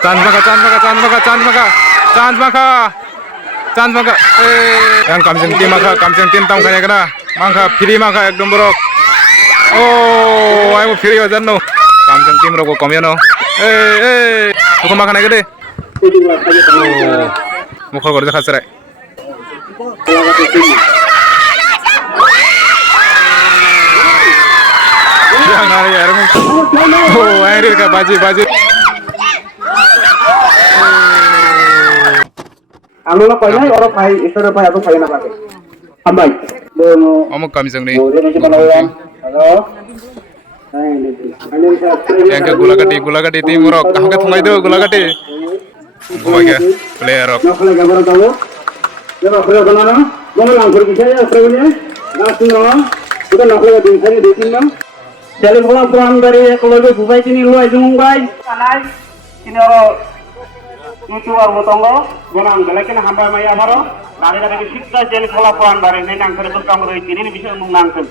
chance maka yang kamjeng tim tam kanya kena mangka free maka ekdom borok oh ayo free aja no kamjeng tim roko komyo no tuku maka naik gede oh mukhol gorja khasre yang hari ya oh air ka baji Anu lah kau ini orang pai, istri pai atau pai nak pakai? Ambai. Omong kami jeng nih. Halo. Yang ke gula gati tim rok. Kamu ke tungai itu gula gati. Gua ya, player rok. Nak lagi gambar tahu? Ya, player mana? Mana langsung kita ya, playernya? Langsung lah. Kita nak lagi di sini di sini. Jadi kalau pulang dari kalau gue buat ini lu aja mumbai. Kanai. Ini YouTuber motongo gonang galakin hamba maya maro dari sikta jeli kola puan bare nenang kare tul kamu roi tini bisa nangkel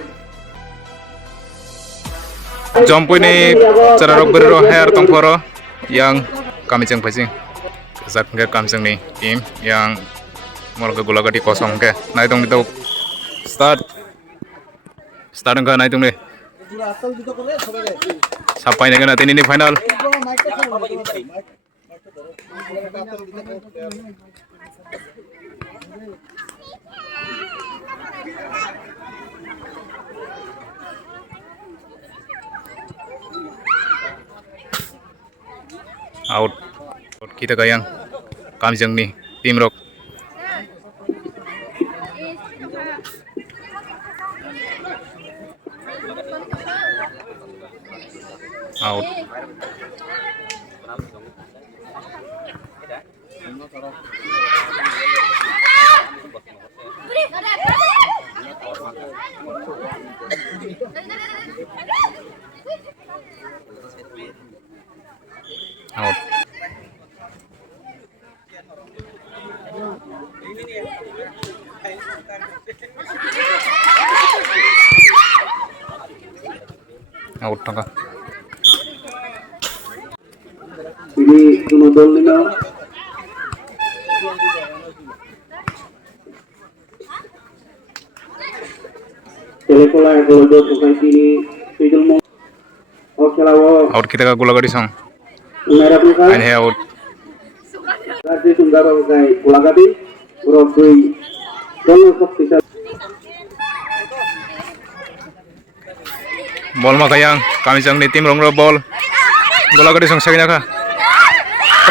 Jompo ini cara rok bero hair tongporo yang kami ceng pacing kesak nggak kami ceng nih tim yang mau ke gula gadi kosong ke nah itu kita start enggak nah itu nih siapa ini kan nanti ini final out kita kayang kami jeng nih tim rock out out out tangka ini cuma bolnya telepola kalau do tukai sini pijul mau oke lawo out kita ke gula gadi song merah pun kan ini out Raja Sundara pakai ulagati urokui dono kok bisa bol mah kayang kami jeng nih tim rong bol gula gadi song segenya ka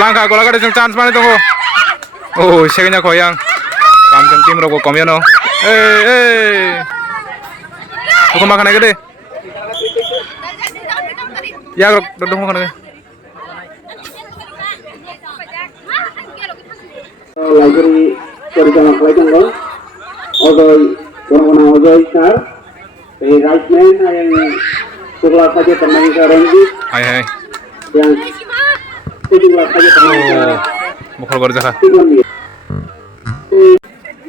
langka gula gadi song chance mana tunggu oh segenya koyang kami jeng tim roko komyo no tuku makan aja deh ya rok dodong makan aja lagi kerja nak lagi kan odoi orang odoi sar right man yang sebelah saja teman sekarang ini hai yang sebelah saja teman mukhol gorja kha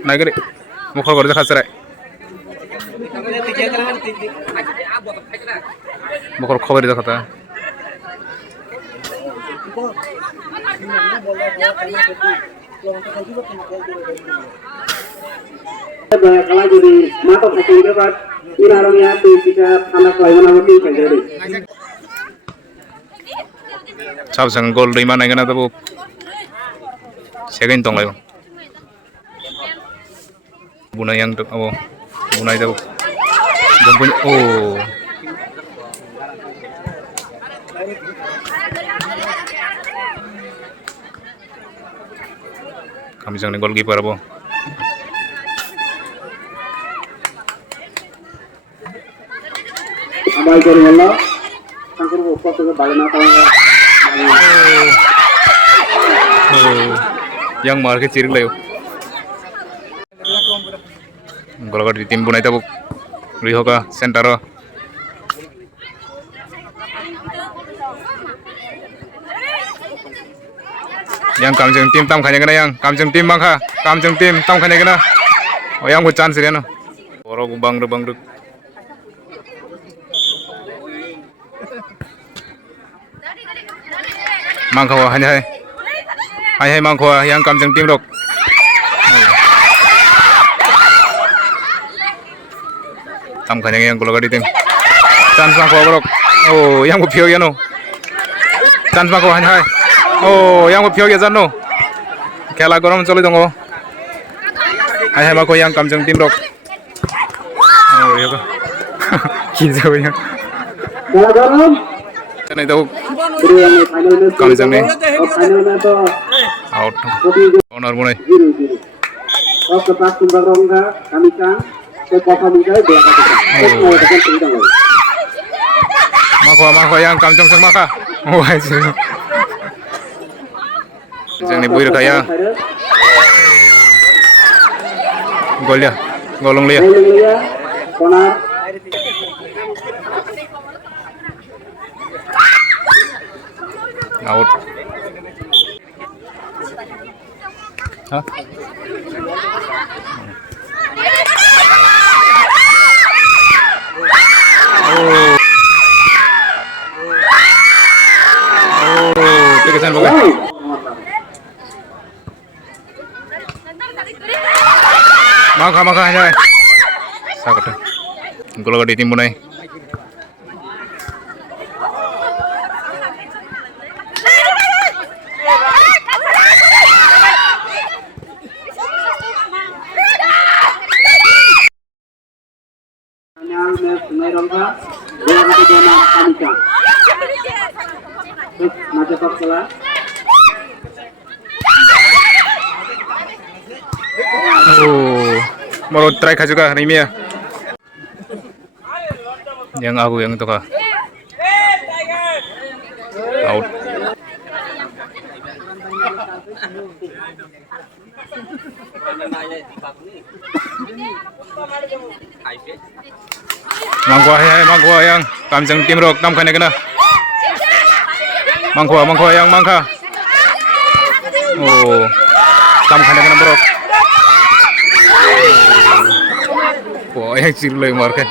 naik gede mukhol gorja khasre mukhol khobar itu kata banyak kali jadi mata kecil dapat irarongnya tuh bisa anak lain apa sih jadi sab sang gol ri mana ngana tabu second tong layo buna yang tu abo buna itu jompun oh kami jang gol kiper abo abai dari Allah sangkur bokok tuh balik natal yang mar ke ciring layo gol di tim bunai tabu rihoka sentaro yang kamjeng tim tam khanya kena yang kamjeng tim mangka kamjeng tim tam khanya kena oh yang bu chance riano oro bang ruk mangka wa hanya hai hai hai mangkho yang kamjeng tim rok tam khanya yang golagadi tim chance mangkho borok oh yang phiyo ya no chance mangkho hai oh yang phiyo ya jan no khela gorom choli dongo hai hai mangkho yang kamjeng tim rok oh ya ko kinjau ya Bola garam. Chane tau Final match. kamjeng ni Final match to out honor bunai 0-0. Of the past background ka kami ka ke kota bicara bola kata. mangkho yang kamjeng sang maka oh hai sih jeng ni buir kaya gol ya golong lia Kona out hah oh tegasan bagai maka hanya sakit gol di tim bunai final match Nairongka bola kata jana kami ka. Terus mata bola. oh mau try juga Rimia yang aku yang itu kah out mangkho yang kamjeng tim rok tam khane kana mangkho yang mangkha oh tam khane kana brok oh yang cirlei marke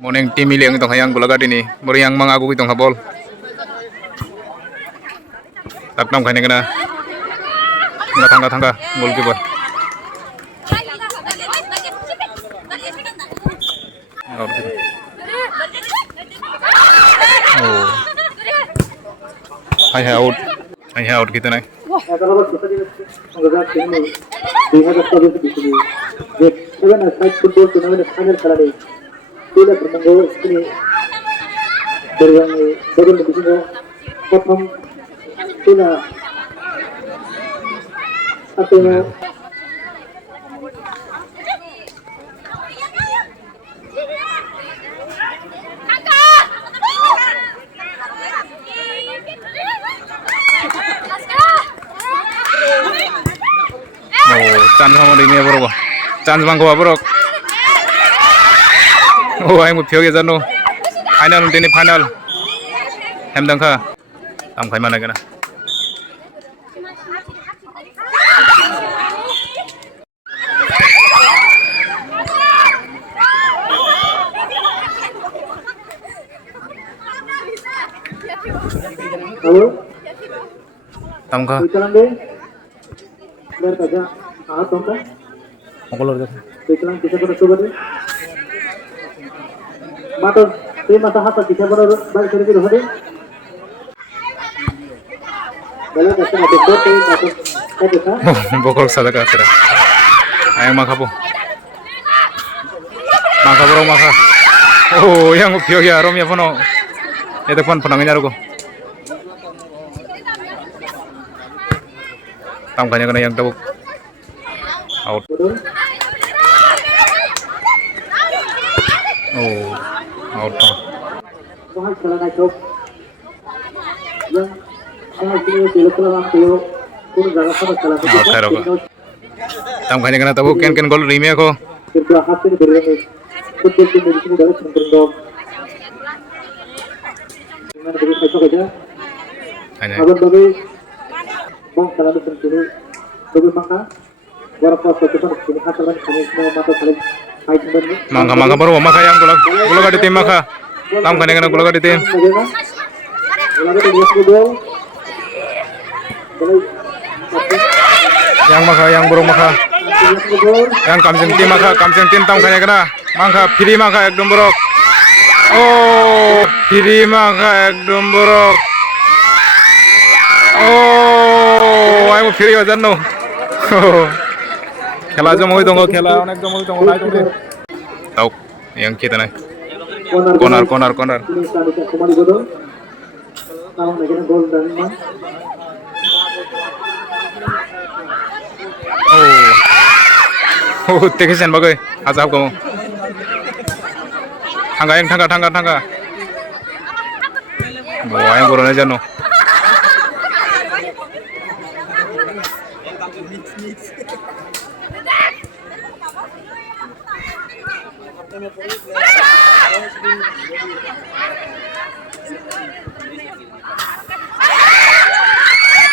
moneng tim mileng tong hayang golagadi ni moriang mangagu tong habol tak tam khane kana tangga goalkeeper out gitu. Oh hai out gitu nih Kalau kita di negara ini, dengan status di sini, dengan side football turnamen final kala ini, tidak berminggu ini berulang di sini, potong tidak artinya oh chance sama ini bro chance mangko bro oh aing phiyo ge jano final tini final hemdang kha tam khai mana kana halo tam kha jalan deh biar saja tongka mongolor deh jalan kita coba deh matur terima kasih kita balik sedikit dulu deh balik ke sana bokol sada ka tera ayang maka bro maka oh yang phiyo ya rom ya phono itu pon panangnya ruko tam kanya kana yang tabuk out oh out Tuhan selangkai cok yang sini silakan aku pun jaga sama out tam kanya kana tabuk ken gol rimia ko setelah hasil berani football tim di sini dalam sembrono dengan dari cocok aja hanya abang bagi bang selalu sendiri bagi maka berapa sekitar sini hasilnya sini semua mata saling baik benar mangga baru maka yang gula di tim maka tam kanya kana gula di tim bagaimana? Lalu dia football, yang maka yang burung maka yang kamjeng tim tam kanya kena maka piri maka ekdom borok oh piri maka ekdom borok oh ayo piri aja no খেলা জমই দङ খেলা অনেক জমই দङ নাই দङ tahu yang kita nih corner oh tekesan bagai azab kamu tangga bawa yang corona aja no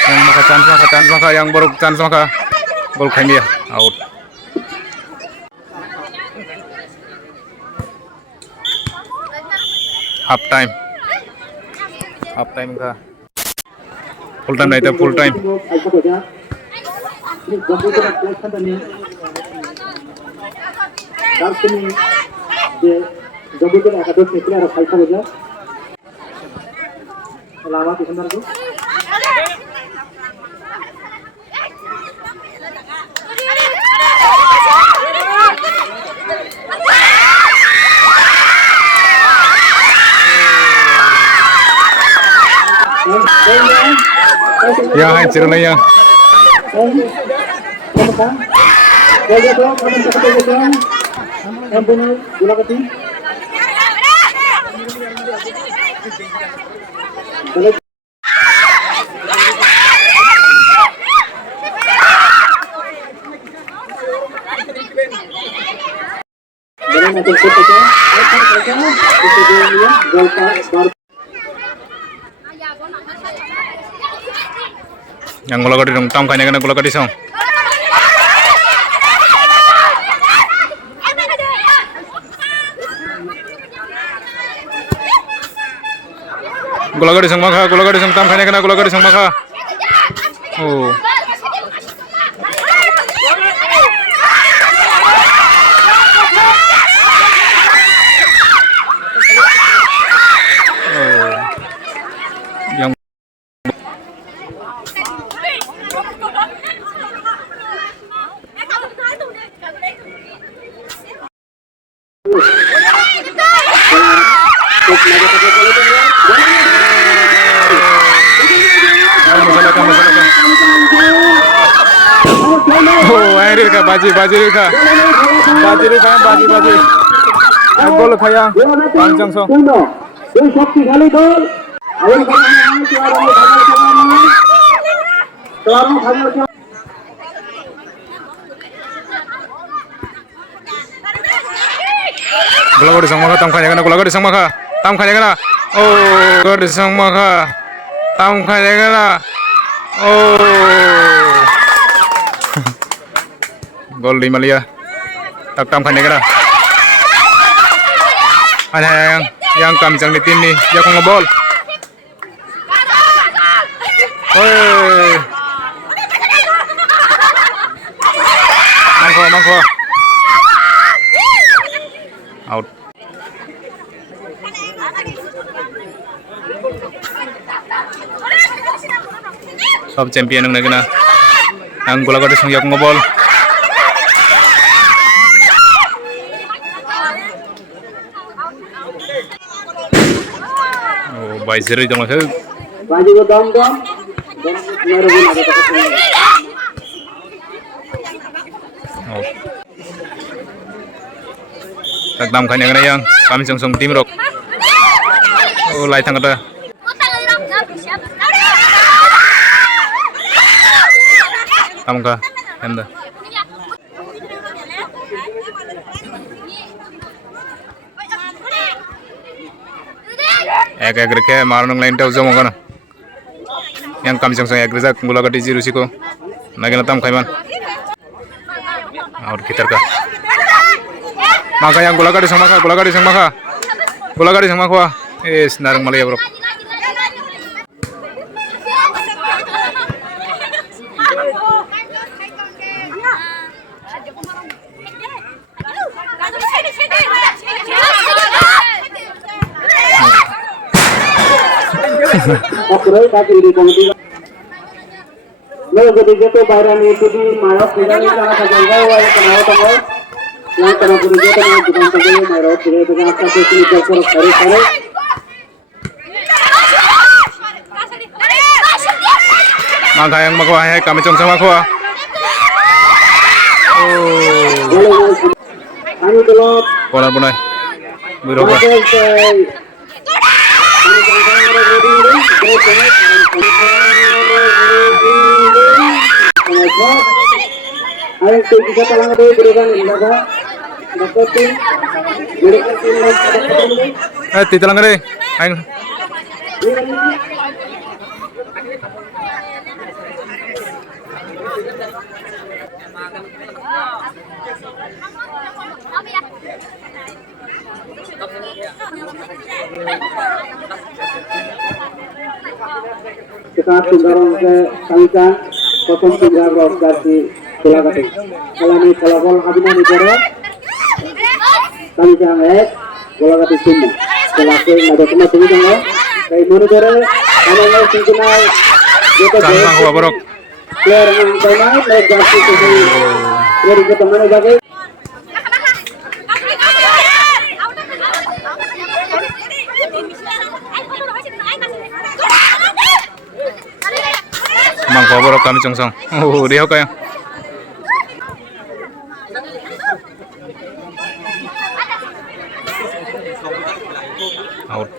yang maka chance maka yang baru chance maka gol kami ya out half time ka full time nahi full time ya hancur lah ya yang gula gadi dong tam kanya gula gadi song gula gadi song tam kanya gula gadi song maka oh yang oh air ka baji gol khaya panjang so এই শক্তিশালী দল gula gadi sang maka tam kanya gula gadi sang maka tam kanya gana oh gadi sang maka tam kanya gana oh gol 5 lia tak tam kanya gana ada yang kamjang di tim nih dia kok ngebol mangko out sub champion nang nagana ang gula gadi sang yak ngebol oh by 0 dong lah baji ko dam tak dam kanya gana yang kami song tim rok oh lai thang ada tam ka enda ek reke marunung lain tau zomo kana yang kami song ek rejak gula gadi jiru siko nagena tam khaiman aur kitar ka maka yang gula gadi sang maka es narang malaya bro Oke, kaki di komedi. Lalu ketika itu bayram itu di Maros tidak salah satu yang kenal tahu yang kenal berusaha dengan bukan saja Maros tidak dengan satu sini berkorok hari Mangka yang makuha hai kami cong sama makuha. Oh. Kami telur. Konar punai. Biroba. Ayo kita talang deh berikan indah. Dapetin. Titalang deh. Ayo. Kita tinggal ke Kalikan, kosong tinggal dari Kulakati. Kalau ini kalau habisnya di Jero, kami sangat Kulakati sini. Kulakati ada cuma sini dong. Dari mana Jero? Kalau mau tinggal, kita Sama gua borok. player yang main, player ganti sini. Dari kita mana lagi? Mangka borok kami cong song. Oh, dia kaya. Out.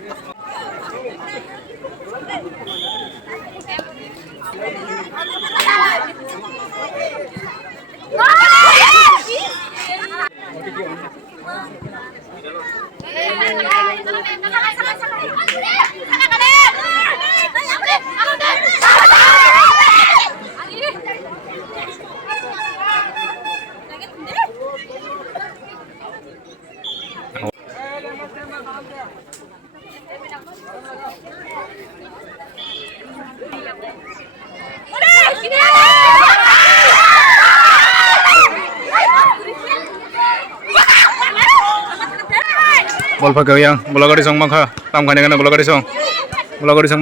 Bol pakai yang bola gadi song maka tam kane kana bola gadi song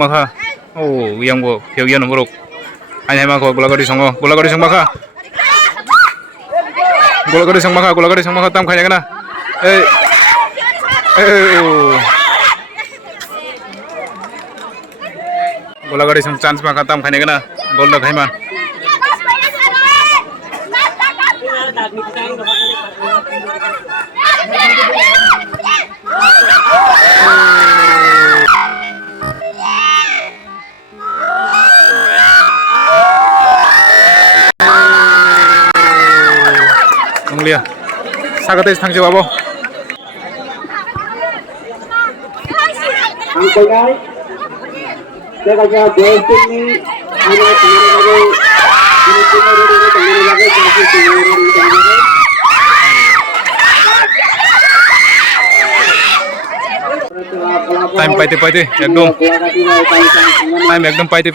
maka oh yang bo pyogian borok hanya maka bola gadi song maka bola gadi song maka tam kane kana bola gadi song chance maka tam kane kana gol dak haiman Anglia, sagat es tangsi babo. Angkol guys, saya kaya boys ini hanya kemarin Time paite ekdom. Time ekdom paite.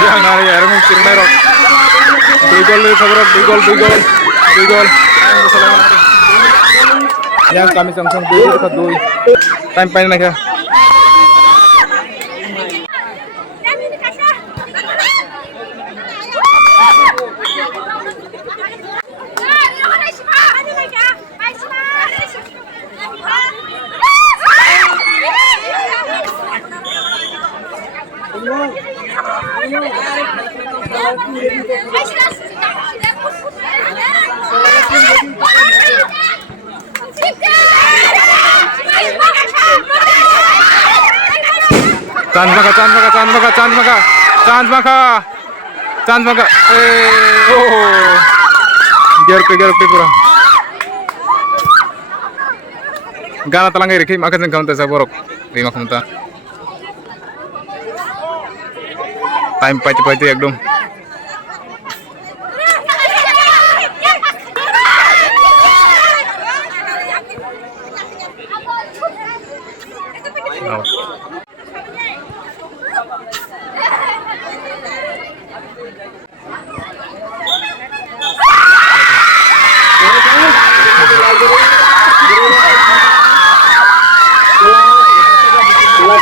Yang nari air mung sirnai rok. Dua gol. Yang kami sang dua. Time paite nak ya. Chance maka. Oh. Gear pe pura. Gana talang iri maka jeng kaunta sa borok. Lima kaunta. Time paite ekdom.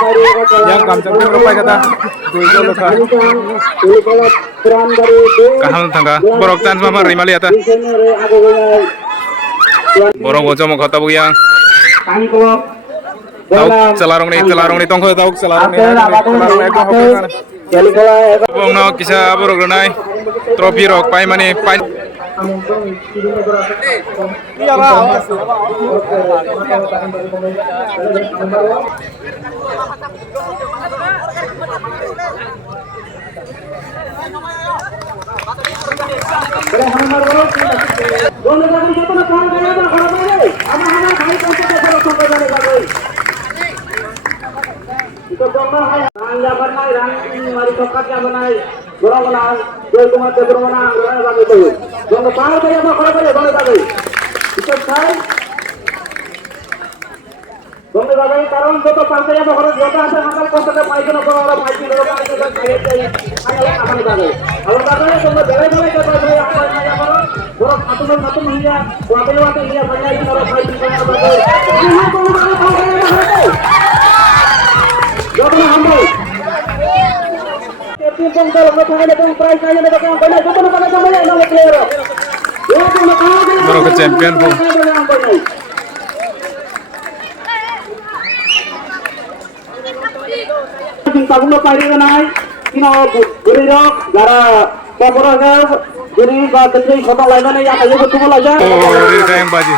Yang kamjeng tim rok kata. Duijo lokha. Kaham thangka. Borok chance mama rimali ata. Borok bojo mo khata bu yang. Tauk celarong ni tongko tauk celarong ni ekdom hoki. Bong no kisa borok renai. Trophy rok pai mani pai. কারণ যত পাল্টে যাবে ঘরে যত আছে মাতাল কষ্টকে পাইছো না বড় পাইছি না তোমরা বেড়ে বেড়ে কে পাইছো আপনার না যাবো বড় খাতুন হইয়া ওয়াতে ওয়াতে ইয়া ভাইয়া ই বড় পাইছি না যত না হামবো তিন পং দল আমরা থাকলে তুমি প্রাইস আইলে তো কেমন কইলা যত না পালে জমা না player Borok ke champion po. চিন্তাগুলো পাইবে নাই কিনা গরিরক যারা কবরকে গরি বা দেখি ছোট লাইনে নেই আগে তুমি লাগে Oh, ini saya yang baji.